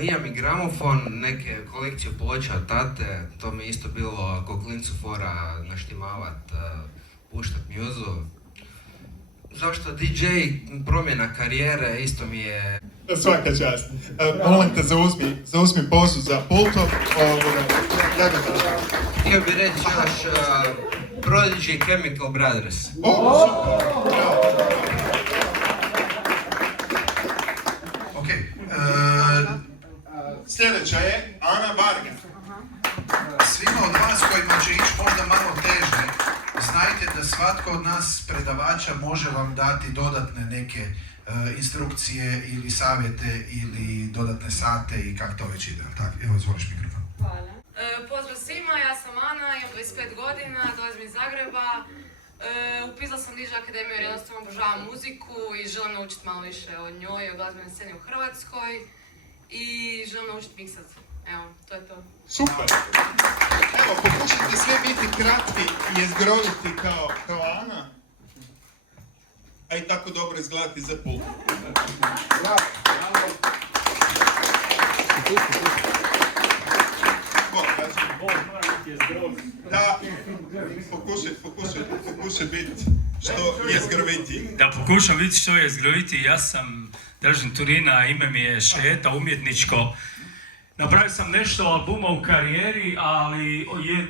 imam i gramofon, neke kolekcije ploča tate, to mi je isto bilo ko klincu fora naštimavat, puštat mjuzu. Zašto DJ, promjena karijere, isto mi je... Svaka čast. Molim te, zauzmi pozu za pultom. Htio bi reći još Prodigy Chemical Brothers. Ok. Sljedeća je Ana Varga. Svima od vas kojima će ići možda malo teže, znajte da svatko od nas predavača može vam dati dodatne neke instrukcije ili savjete ili dodatne sate i kako to već ide. Tako, evo, izvoliš mikrofon. Hvala. Pozdrav svima, ja sam Ana, imam 25 godina, dolazim iz Zagreba. Upisala sam DJ Akademiju jer jednostavno obožavam muziku i želim naučiti malo više o njoj i o glazbenoj sceni u Hrvatskoj. I želim naučiti miksat. Evo, to je to. Super! Evo, pokušajte sve biti kratki i jezgroviti kao Ana. A i tako dobro izgledati za pult. Da, pokušaj biti što jezgroviti. Da pokušam biti što jezgroviti, ja sam Dražen Turina, ime mi je Šeta, umjetničko. Napravio sam nešto albuma u karijeri, ali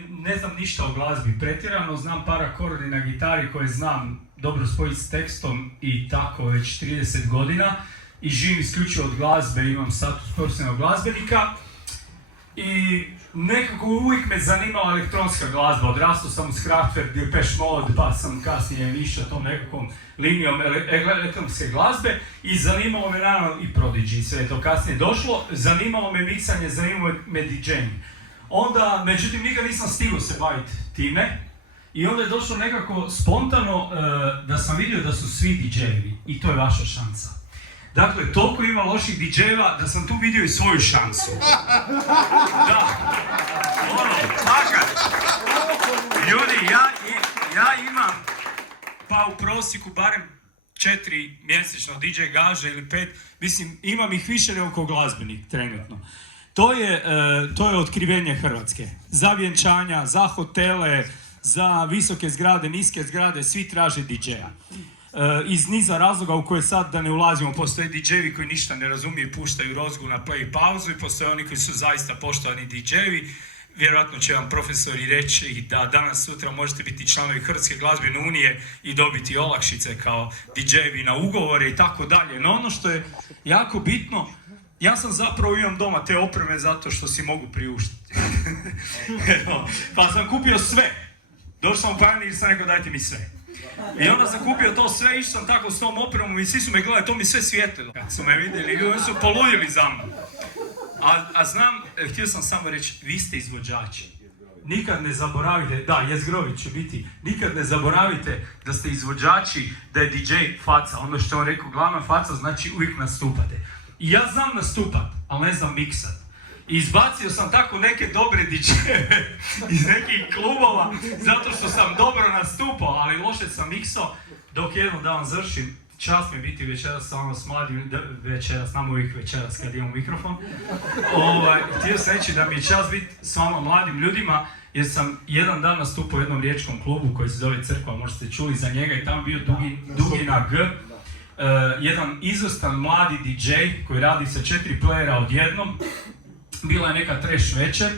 ne znam ništa o glazbi pretjerano, znam par akordi na gitari koje znam dobro spojiti s tekstom i tako već 30 godina i živim isključivo od glazbe, imam status profesionalnog glazbenika i nekako uvijek me zanimala elektronska glazba, odrastao sam uz Kraftwerk, Depeche Mode, pa sam kasnije išao tom nekakvom linijom elektronske glazbe i zanimalo me naravno i Prodigy, sve je to kasnije došlo, zanimalo me miksanje, zanimalo me DJing. Onda, međutim, nikad nisam stigao se baviti time i onda je došlo nekako spontano da sam vidio da su svi DJ-evi i to je vaša šansa. Dakle, toliko ima loših DJ-eva da sam tu vidio i svoju šansu. Da, fakat. Ljudi, ja imam, pa u prosjeku barem 4 mjesečno DJ gaže ili 5, mislim, imam ih više nego kao glazbenik trenutno. To je otkrivenje Hrvatske. Za vjenčanja, za hotele, za visoke zgrade, niske zgrade, svi traže DJ-a. Iz niza razloga u koje sad da ne ulazimo, postoje DJ-evi koji ništa ne razumiju i puštaju rozgu na play pauzu i postoje oni koji su zaista poštovani DJ-evi. Vjerojatno će vam profesori reći da danas sutra možete biti članovi Hrvatske glazbene unije i dobiti olakšice kao DJ-evi na ugovore i tako dalje. No ono što je jako bitno, ja sam zapravo imam doma te opreme zato što si mogu priuštiti. Pa sam kupio sve. Došao sam u Pioneer i sam rekao dajte mi sve. I onda sam kupio to sve, išao sam tako s tom opremom i svi su me gledali, to mi sve svijetlilo. Kad su me vidjeli, oni su poludili za mnom. A znam, htio sam samo reći, vi ste izvođači. Nikad ne zaboravite, da, jezgrovit ću biti, nikad ne zaboravite da ste izvođači, da je DJ faca. Ono što on rekao, glavna faca znači uvijek nastupate. I ja znam nastupat, ali ne znam miksat. I izbacio sam tako neke dobre DJ-eve iz nekih klubova zato što sam dobro nastupao, ali loše sam miksao. Dok jednom da vam završim, čast mi biti večeras sa vama s mladim, večeras, znam uvijek večeras kad imam mikrofon. Htio sam reći da mi je čast biti s vama mladim ljudima, jer sam jedan dan nastupao u jednom riječkom klubu koji se zove Crkva, možda ste čuli za njega i tamo bio dugi na G. Jedan izvrstan mladi DJ koji radi sa 4 playera odjednom. Bila je neka trash večer,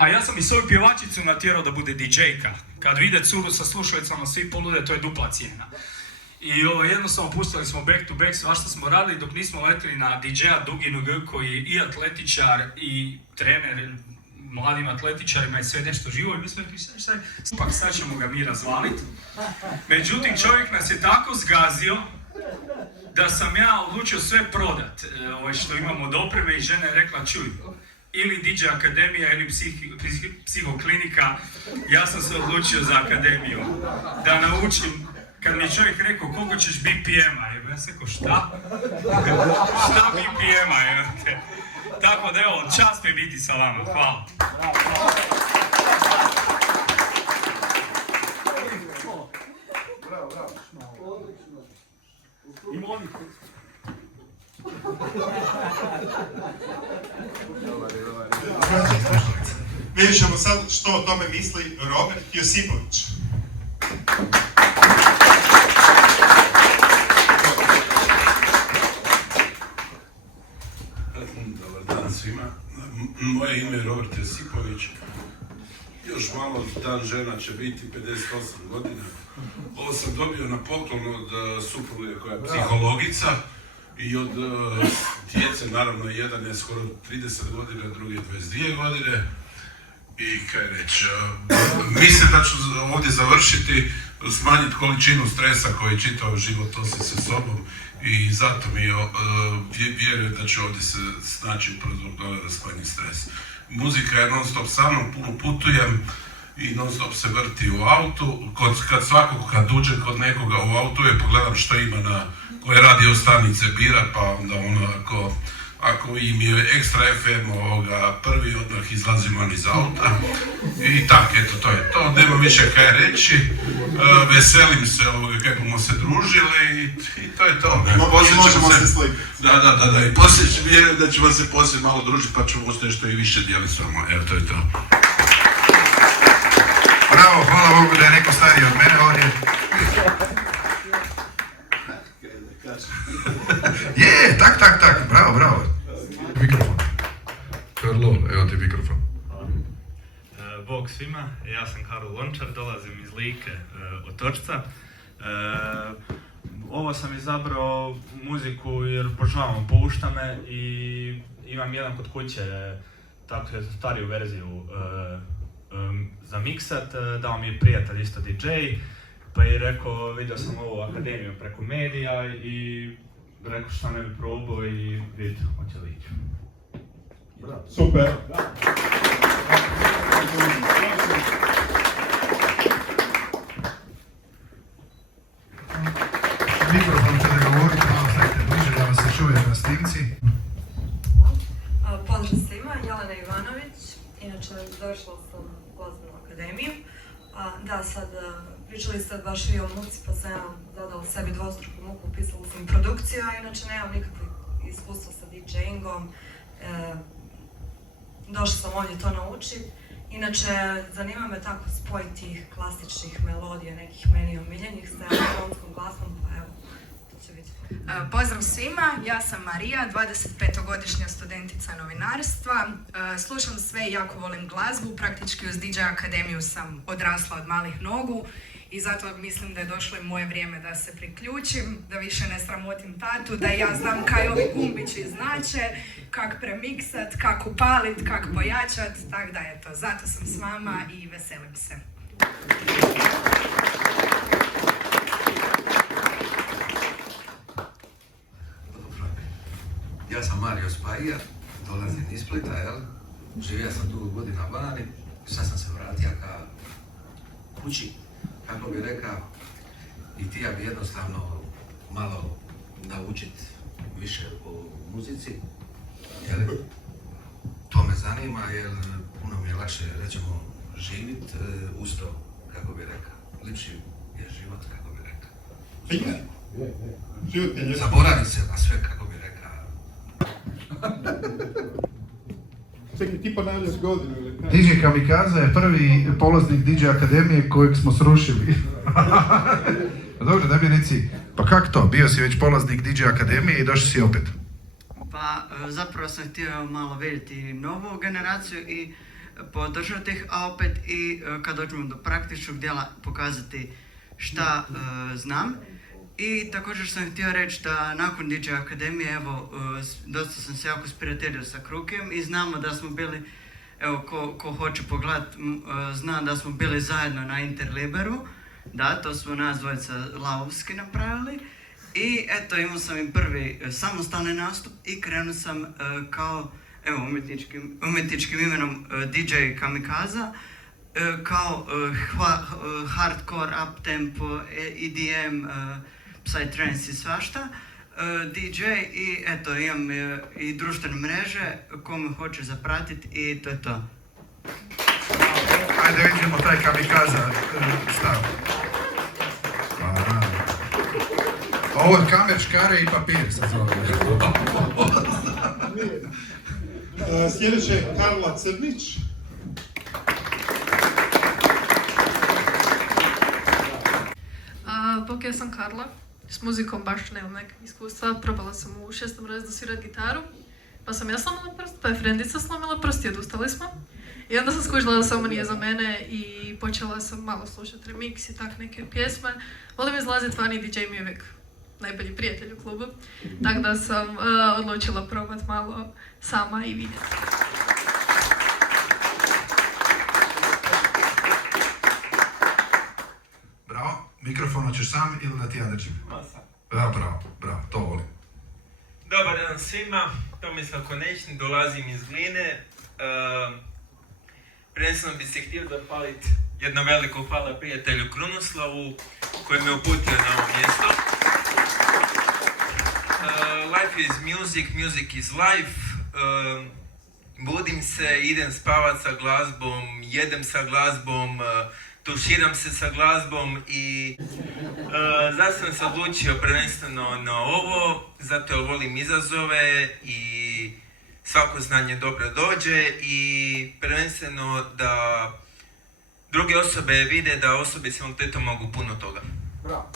a ja sam i svoju pjevačicu natjerao da bude DJ-ka. Kad vide curu sa slušalicama, svi polude, to je dupla cijena. I jednostavno pustili smo back to back, svašta smo radili dok nismo letili na DJ-a Duginu G koji je i atletičar i trener mladim atletičarima i sve nešto živo. I mi smo rekli, sad ćemo ga mi razvalit. Međutim, čovjek nas je tako zgazio da sam ja odlučio sve prodat, što imam od opreme i žena je rekla, čuj, ili DJ Akademija ili psihoklinika, ja sam se odlučio za Akademiju, da naučim, kad mi je čovjek rekao koliko ćeš BPM-a, ja sam rekao šta? Šta BPM-a, tako da evo, čast mi biti sa vama, hvala. I molim. Vidjet ćemo sad što o tome misli Robert Josipović. Dobar dan svima. Moje ime je Robert Josipović. Još malo dan žena će biti 58 godina. Ovo sam dobio na poklon od supruge koja je psihologica i od djece, naravno jedan je skoro 30 godina, drugi je 22 godine. I kaj reći, mislim da ću ovdje završiti, smanjiti količinu stresa koji čitav život nosi sa sobom i zato mi vjerujem da ću ovdje se snaći zbog toga da smanjim stres. Muzika je non stop sa mnom, puno putujem i non stop se vrti u autu. Kad uđem kod nekoga u autu je pogledam što ima na koje radio stanice bira, pa onda ono ako im je ekstra FM prvi, odmah izlazim van iz auta. I tako, eto, to je to. Nema više kaj reći. Veselim se kako smo se družili i to je to. Možemo se slikati. Da. I poslije vjerujem da ćemo se poslije malo družiti pa ćemo nešto i više dijeliti s vama. Evo, to je to. Bravo, hvala Bogu da je neko stariji od mene ovdje. Je, tak, bravo. Mikrofon. Karlo, evo ti mikrofon. Bog svima, ja sam Karol Lončar, dolazim iz Like, Otočca. Ovo sam izabrao muziku jer obožavam, pušta me i imam jedan kod kuće, tako stariju verziju za miksat, dao mi je prijatelj isto DJ, pa je rekao, vidio sam ovu akademiju preko medija i rekao što sam ne bi probao i vidite, hoće li ići. Super. Mikrofon ćete govoriti, malo stajte bliže da vas se čuje na snimci. Pozdrav svima, Jelena Ivanović, inače završila sam glazbenu akademiju. Da, sad pričali ste baš i o muci, pa sam ja dodala sebi dvostruku muku, upisala sam produkciju, a inače nemam nikakve iskustva sa DJ-ingom. Došla sam ovdje to naučiti. Inače, zanima me tako spoj tih klasičnih melodija, nekih meni omiljenih sa elektronskom glasom, pa evo, to će biti. Pozdrav svima, ja sam Marija, 25-godišnja studentica novinarstva. Slušam sve i jako volim glazbu, praktički uz DJ Akademiju sam odrasla od malih nogu i zato mislim da je došlo i moje vrijeme da se priključim, da više ne sramotim tatu, da ja znam kaj ovi gumbići znače, kak premiksat, kak upalit, kak pojačat, tak da eto, zato sam s vama i veselim se. Ja sam Mario Spajija, dolazim iz Splita, jel? Živio sam dugo godina vani, sad sam se vratio ka kući, kako bi rekao, i ti ja bi jednostavno malo naučit više o muzici, jel? To me zanima, jer puno mi je lakše, recimo, živit uz to, kako bi rekao, lipši je život, kako bi rekao. Zaboravi se na sve, kako bi rekao. Čekaj, ti ponavljaš godinu ili kaj? DJ Kamikaza je prvi polaznik DJ Akademije kojeg smo srušili. Dobro, da mi reci, pa kak to? Bio si već polaznik DJ Akademije i došli si opet? Pa zapravo sam htio malo vidjeti novu generaciju i podržati ih, a opet i kad dođemo do praktičnog dijela pokazati šta znam. I također sam htio reći da nakon DJ Akademije, evo, dosta sam se jako sprijateljio sa Krukem i znamo da smo bili, evo, ko hoće pogledat, zna da smo bili zajedno na Interliberu, da, to smo nas dvojica lavovski napravili. I eto, imao sam i prvi samostalni nastup i krenuo sam kao, evo, umjetničkim imenom DJ Kamikaza, kao hardcore, uptempo, EDM, psytrance i svašta, DJ i eto, imam i društvene mreže, kome hoće zapratiti i to je to. Ajde vidimo taj Kamikaza stav. Ovo je kamer, škare i papir se zove. Sljedeće je Karla Crnić. Bok, ja sam Karla. S muzikom baš nemam nekog iskustva. Probala sam u 6. razredu svirati gitaru. Pa sam ja slomila prst, pa je frendica slomila prst i odustali smo. I onda sam skužila da samo nije za mene i počela sam malo slušati remix i tak neke pjesme. Volim izlaziti van i DJ mi je uvijek najbolji prijatelj u klubu. Tako da sam odlučila probati malo sama i vidjeti. Bravo, mikrofon hoćeš sam ili da ti ja držim? Bravo, to volim. Dobar dan svima, Tomislav Konečni, dolazim iz Gline. Prvenstveno bih se htio zahvaliti jedno veliko hvala prijatelju Krunoslavu koji me uputio na ovo mjesto. Life is music, music is life. Budim se, idem spavat sa glazbom, jedem sa glazbom, tuširam se sa glazbom i zato sam se odlučio prvenstveno na ovo, zato jer volim izazove i svako znanje dobro dođe i prvenstveno da druge osobe vide da osobe s invaliditetom mogu puno toga. Bravo.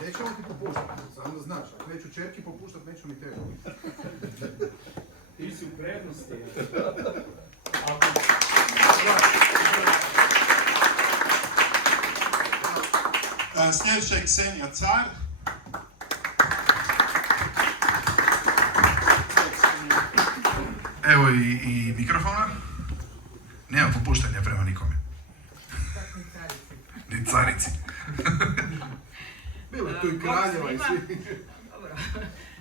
Nećemo ti popuštati, samo znaš, ako neću čerki popuštati, neću ni tebe. Ti si u prednosti. Sljedeća je Ksenija Car. Evo i mikrofona. Nema popuštanja prema nikome. Ni carici. Bilo je tu i kraljeva i svi. Dobro.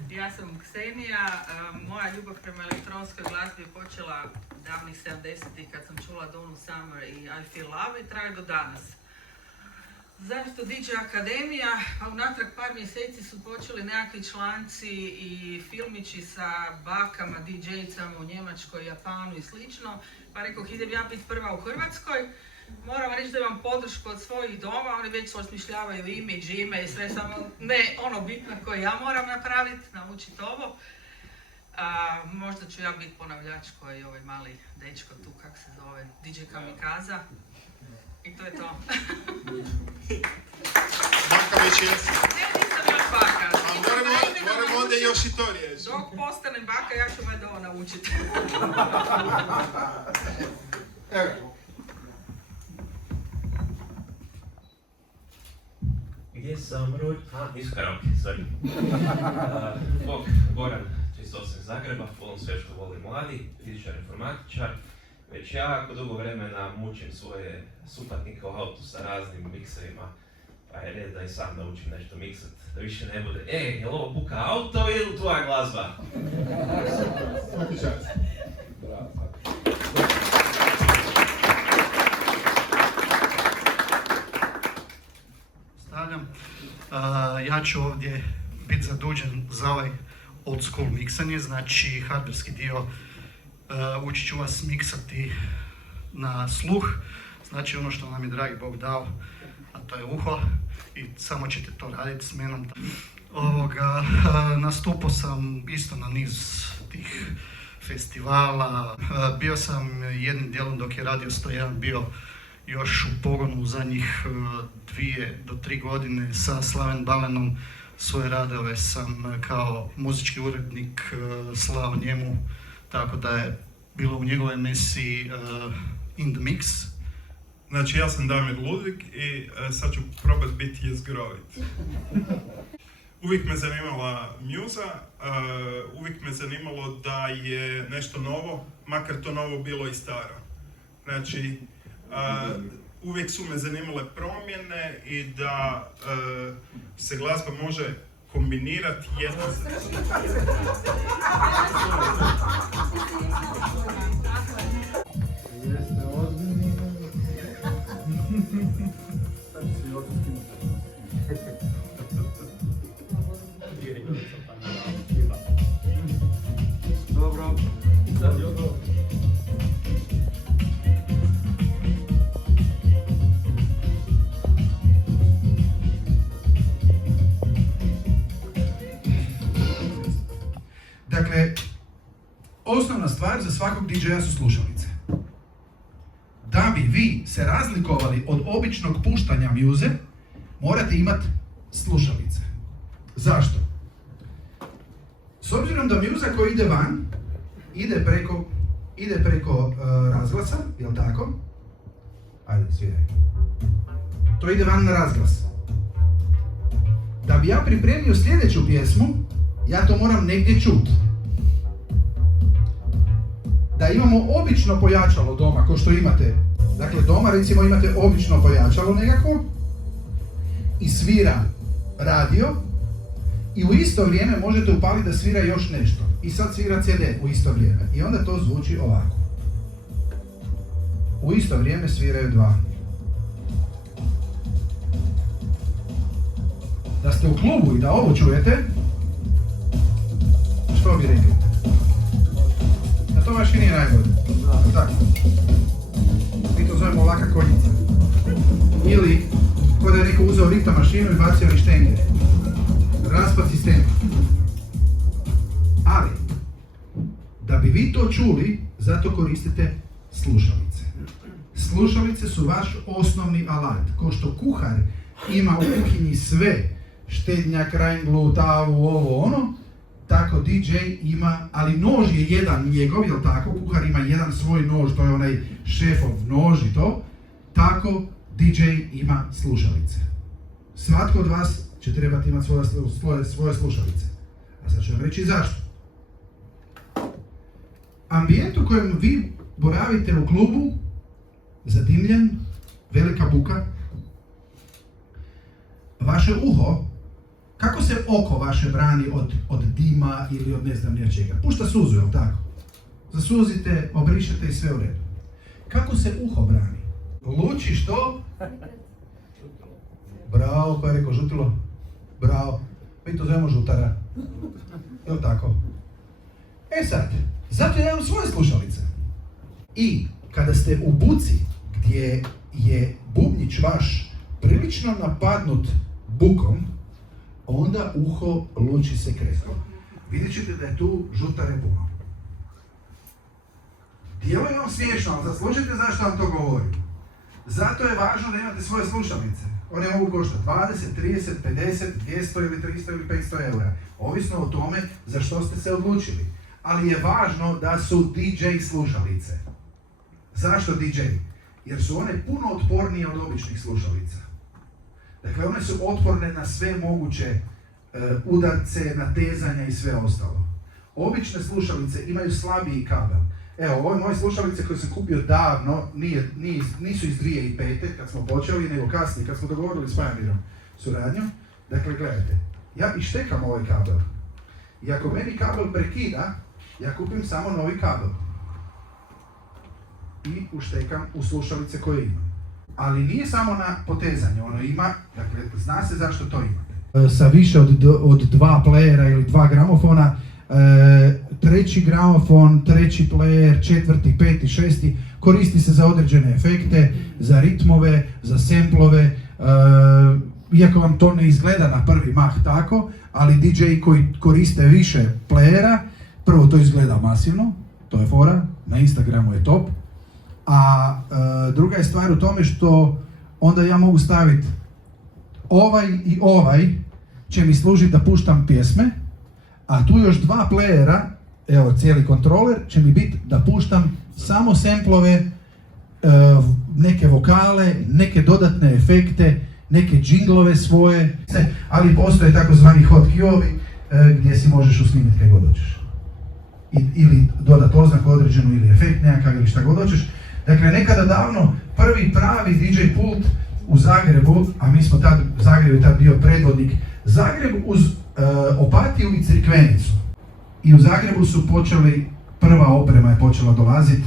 Ja sam Ksenija. Moja ljubav prema elektronskoj glazbi je počela davnih 70-ih kad sam čula Donu Summer i I Feel Love i traje do danas. Zašto DJ Akademija? A unatrag par mjeseci su počeli nekakvi članci i filmići sa bakama, DJ-cama u Njemačkoj, Japanu i slično. Pa rekoh, idem ja biti prva u Hrvatskoj. Moram reći da imam podršku od svojih doma, oni već osmišljavaju imidž, ime i sve, samo ne ono bitno koje ja moram napraviti, naučiti ovo. Možda ću ja biti ponavljač koji je ovaj mali dečko tu, kak se zove, DJ Kamikaza. I to je to. Baka već jesi. Ne, nisam još baka. Moramo onda još i to riješiti. Dok postanem baka, ja ću me ovo naučiti. Gdje sam rođen? Nisu karaoke, sorry. Bog, Goran, 38 Zagreba, volim sve što voli mladi, fizičar, informatičar. Već jako dugo vremena mučim svoje supatnike u autu sa raznim mikserima, pa je red da i sam naučim nešto miksat, da više ne bude je li ovo puka auto ili tvoja glazba? Svaki čas. Stavljam. Ja ću ovdje biti zadužen za ovaj old school miksanje, znači hardverski dio. Učit ću vas miksati na sluh, znači ono što nam je dragi Bog dao, a to je uho i samo ćete to raditi s menom. Nastupao sam isto na niz tih festivala, bio sam jednim dijelom dok je Radio 101 bio još u pogonu u zadnjih 2 do 3 godine sa Slaven Balenom. Svoje radove sam kao muzički urednik slao njemu, tako da je bilo u njegovoj emisiji In the Mix. Znači, ja sam Damir Ludvig i sad ću probati biti jezgrovit. Uvijek me zanimala mjuza, uvijek me zanimalo da je nešto novo, makar to novo bilo i staro. Znači, uvijek su me zanimale promjene i da se glazba može kombinirati jedno za Dobro. osnovna stvar za svakog DJ-a su slušalice. Da bi vi se razlikovali od običnog puštanja mjuze, morate imati slušalice. Zašto? S obzirom da mjuza koja ide van, ide preko razglasa, jel tako? Ajde, sviraj. To ide van na razglas. Da bi ja pripremio sljedeću pjesmu, ja to moram negdje čut. Da imamo obično pojačalo doma, ko što imate. Dakle, doma recimo imate obično pojačalo nekako i svira radio i u isto vrijeme možete upaliti da svira još nešto. I sad svira CD u isto vrijeme. I onda to zvuči ovako. U isto vrijeme sviraju dva. Da ste u klubu i da ovo čujete, što bi rekli? Da to baš i nije najbolje. Tako. Mi to zovemo laka konjica. Ili, ko da je neko uzeo rikta mašinu i bacio rištenje. Raspad sistema. Ali, da bi vi to čuli, zato koristite slušalice. Slušalice su vaš osnovni alat. Ko što kuhar ima u kuhinji sve, štednjak, rajnglu, tavu, ovo, ono, tako DJ ima, ali nož je jedan njegov, jel tako? Kuhar ima jedan svoj nož, to je onaj šefov nož i to. Tako DJ ima slušalice. Svatko od vas će trebati imati svoje slušalice. A sad ću vam reći zašto. Ambijent u kojem vi boravite u klubu, zadimljen, velika buka, vaše uho, kako se oko vaše brani od dima ili od ne znam nečega? Pušta suzu, jel tako? Zasuzite, obrišete i sve u redu. Kako se uho brani? Luči što? Bravo, ko je rekao žutilo? Bravo. Mi to zovemo žutara. Jel tako? E sad, zato ja imam svoje slušalice. I kada ste u buci gdje je bubnjić vaš prilično napadnut bukom, onda uho luči sekretno. Vidjet ćete da je tu žutare puno. Djeluje vam smiješno, ali zaslušajte zašto vam to govorim. Zato je važno da imate svoje slušalice. One mogu koštati 20, 30, 50, 200 ili 300 ili 500 eura. Ovisno o tome za što ste se odlučili. Ali je važno da su DJ slušalice. Zašto DJ? Jer su one puno otpornije od običnih slušalica. Dakle, one su otporne na sve moguće udarce, natezanja i sve ostalo. Obične slušalice imaju slabiji kabel. Evo, ove moje slušalice koje sam kupio davno, nisu iz 2005. kad smo počeli, nego kasnije, kad smo dogovorili s Pioneerom suradnju. Dakle, gledajte, ja ištekam ovaj kabel. I ako meni kabel prekida, ja kupim samo novi kabel. I uštekam u slušalice koje imam. Ali nije samo na potezanje, ono ima, dakle, zna se zašto to imate. Sa više od dva playera ili dva gramofona, treći gramofon, treći player, četvrti, peti, šesti, koristi se za određene efekte, za ritmove, za semplove, iako vam to ne izgleda na prvi mah tako, ali DJ koji koriste više playera, prvo to izgleda masivno, to je fora, na Instagramu je top, a druga je stvar u tome što onda ja mogu staviti ovaj i ovaj će mi služiti da puštam pjesme, a tu još dva playera, evo cijeli kontroler, će mi biti da puštam samo semplove, neke vokale, neke dodatne efekte, neke džinglove svoje, ali postoje takozvani hot cue-ovi gdje si možeš usnimiti kaj god hoćeš. Ili dodati oznaku određenu ili efekt nekakav ili šta god hoćeš. Dakle, nekada davno prvi pravi DJ pult u Zagrebu, a mi smo tad, Zagreb je tad bio predvodnik, Zagreb uz Opatiju i Crikvenicu. I u Zagrebu su počeli, prva oprema je počela dolaziti,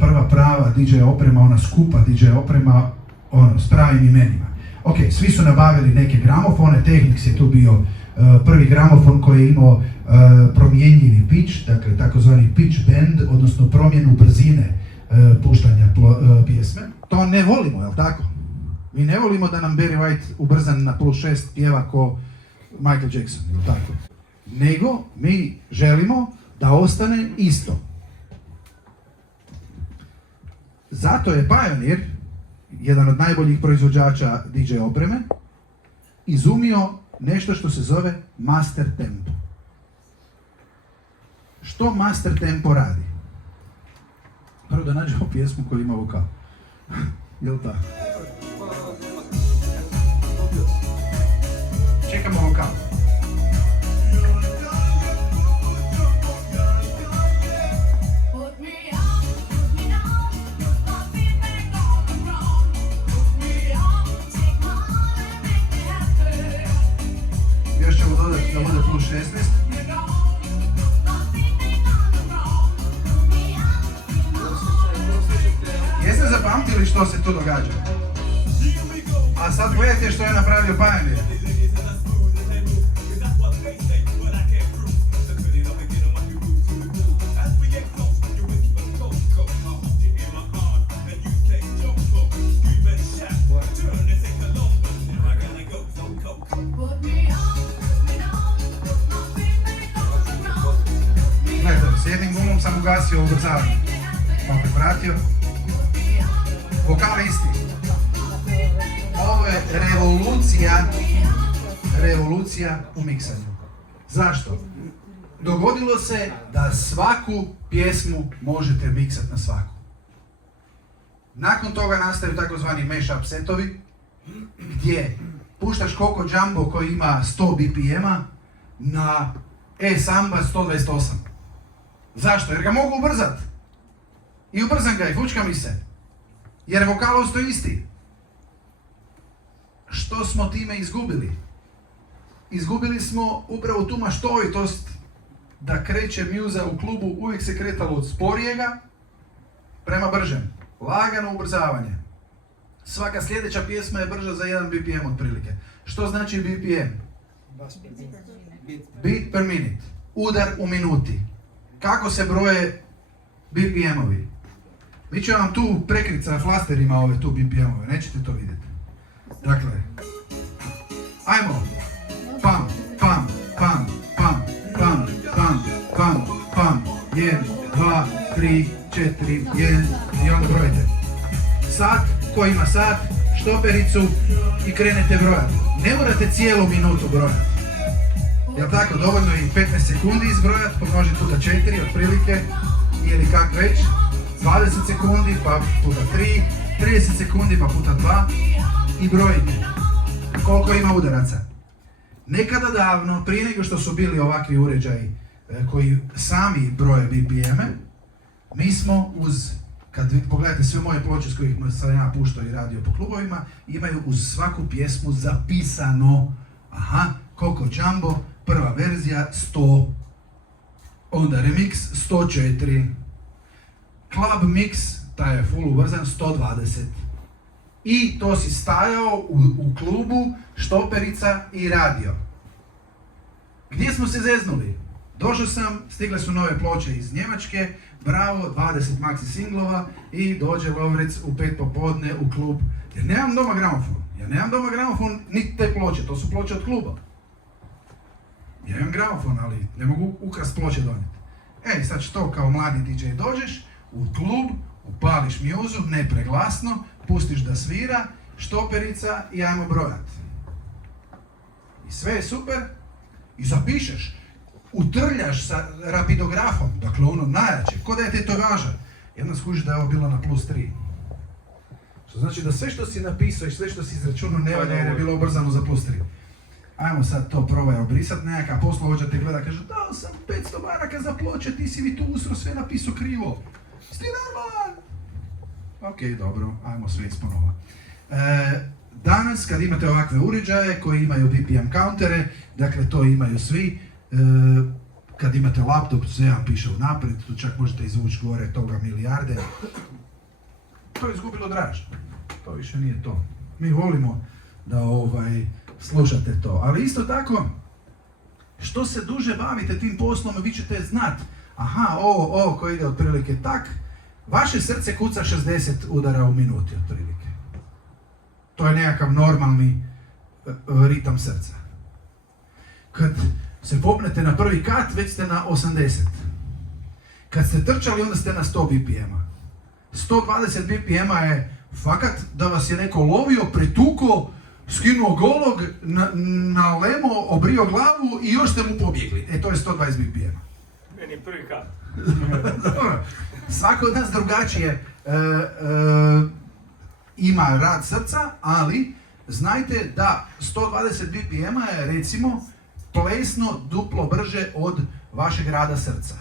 prva prava DJ oprema, ona skupa DJ oprema, ono, s pravim imenima. Ok, svi su nabavili neke gramofone, Technics je tu bio prvi gramofon koji je imao promjenjivi pitch, dakle takozvani pitch bend, odnosno promjenu brzine puštanja pjesme. To ne volimo, jel tako? Mi ne volimo da nam Barry White ubrzan na +6 pjeva ko Michael Jackson, jel tako? Nego mi želimo da ostane isto. Zato je Pioneer, jedan od najboljih proizvođača DJ opreme, izumio nešto što se zove Master Tempo. Što Master Tempo radi? Prvo da nađemo pjesmu koja ima vokal. Jel' tako? Čekamo vokal. Još ćemo dodati da bude plus 16. Jeste zapamtili što se tu događa? A sad gledajte što je napravio Pioneer. Gledajte, s jednim gumom sam ugasio ubrzavanje. Pa prevratio. Vokal isti. Ovo je revolucija u miksanju. Zašto? Dogodilo se da svaku pjesmu možete miksati na svaku. Nakon toga nastaju takozvani mashup setovi, gdje puštaš Coco Jumbo koji ima 100 BPM-a na E-Samba 128. Zašto? Jer ga mogu ubrzati. I ubrzam ga i fučka mi se. Jer vokal ostaje isti. Što smo time izgubili? Izgubili smo upravo tu maštovitost da kreće muza u klubu, uvijek se kretalo od sporijega prema bržem. Lagano ubrzavanje. Svaka sljedeća pjesma je brža za 1 BPM otprilike. Što znači BPM? Beat per minute. Udar u minuti. Kako se broje BPM-ovi? Mi ću vam tu prekriti sa flasterima ove tu BPM-ove, nećete to vidjeti. Dakle, ajmo. Pam, pam, pam, pam, pam, pam, pam, pam. 1, 2, 3, 4, 1 i onda brojite. Sat, ko ima sat, štopericu i krenete brojati. Ne morate cijelu minutu brojati. Jel' tako? Dovoljno je i 15 sekundi izbrojati, pomnožiti puta 4 otprilike, ili kak već. 20 sekundi pa puta 3, 30 sekundi pa puta 2 i brojite koliko ima udaraca. Nekada davno, prije nego što su bili ovakvi uređaji koji sami broje BPM-e, mi smo uz, kad pogledate sve moje ploče s kojih sam ja puštao i radio po klubovima, imaju uz svaku pjesmu zapisano, Coco Jumbo, prva verzija 100, onda remix 104, Club Mix, taj je full ubrzan, 120. I to si stajao u klubu, štoperica i radio. Gdje smo se zeznuli? Došao sam, stigle su nove ploče iz Njemačke, bravo, 20 maxi singlova i dođe Lovrec u 5 popodne u klub. Jer nemam doma gramofon. Ja nemam doma gramofon, niti te ploče, to su ploče od kluba. Ja imam gramofon, ali ne mogu ukrast ploče donijeti. Sad što kao mladi DJ dođeš u klub, upališ mjuzu, ne preglasno, pustiš da svira, štoperica i ajmo brojat. I sve je super i zapišeš. Utrljaš sa rapidografom, dakle ono najjače, ko da je tetovaža. Jedna skužiš da je ovo bilo na +3. Što znači da sve što si napisao i sve što si izračunao ne valja jer je bilo ubrzano za +3. Ajmo sad to probaj obrisat, nekakav poslovođa te gleda, kaže dao sam 500 maraka za ploče, ti si mi tu usro sve napisao krivo. Sti normalan! Ok, dobro, ajmo sve isponova. Danas kad imate ovakve uređaje koji imaju BPM countere, dakle to imaju svi, kad imate laptop, sve vam piše unaprijed, tu čak možete izvući gore toga milijarde. To je izgubilo draž. To više nije to. Mi volimo da slušate to. Ali isto tako, što se duže bavite tim poslom, vi ćete znat, ovo koji ide otprilike tak, vaše srce kuca 60 udara u minuti otprilike. To je nekakav normalni ritam srca. Kad se popnete na prvi kat, već ste na 80. Kad ste trčali, onda ste na 100 BPM-a. 120 BPM-a je fakat da vas je neko lovio, pretuko, skinuo golog, na lemo, obrio glavu i još ste mu pobjegli. To je 120 BPM-a. Meni je prvi kat. Dobro. Svako od nas drugačije ima rad srca, ali znajte da 120 BPM-a je recimo plesno duplo brže od vašeg rada srca.